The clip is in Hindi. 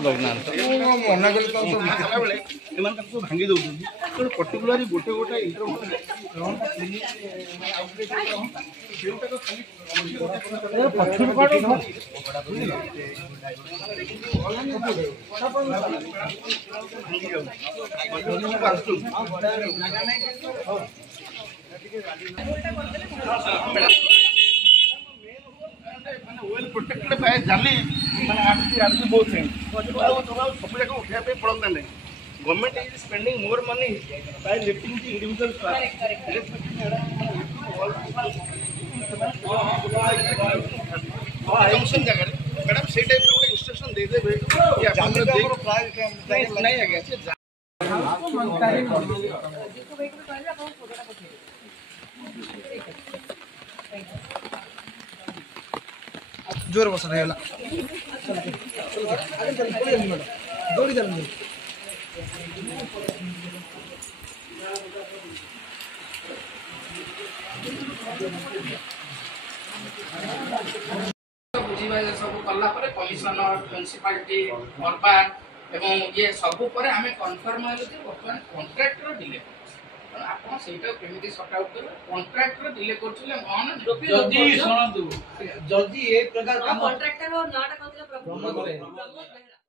मना कर भांगी दौरान तो पर्टिकुलारी गोटे गोटे वेल प्रोटेक्टेड बाय जाली माने आदि बहुत है सब जगह उठा पे पड़ता नहीं government is spending more money by lifting the individual junction जगह मैडम से टाइप रो इंस्ट्रक्शन दे देबे कि आपण नहीं आगे जोर बस रहेला दौड़ी चल बुझीबा सब कल्ला पर कमिशनर म्युनिसिपालिटी अर्बन एवं ये सब पर हमें कंफर्म होलो जे वर्तमान कॉन्ट्रैक्टर डिले आपण सेटा केमिति सॉर्ट आउट कर कॉन्ट्रैक्टर डिले करछले ऑन जदी सुनंतु जदी ए प्रकार काम कॉन्ट्रैक्टर और नाटा कतला प्रमोद करे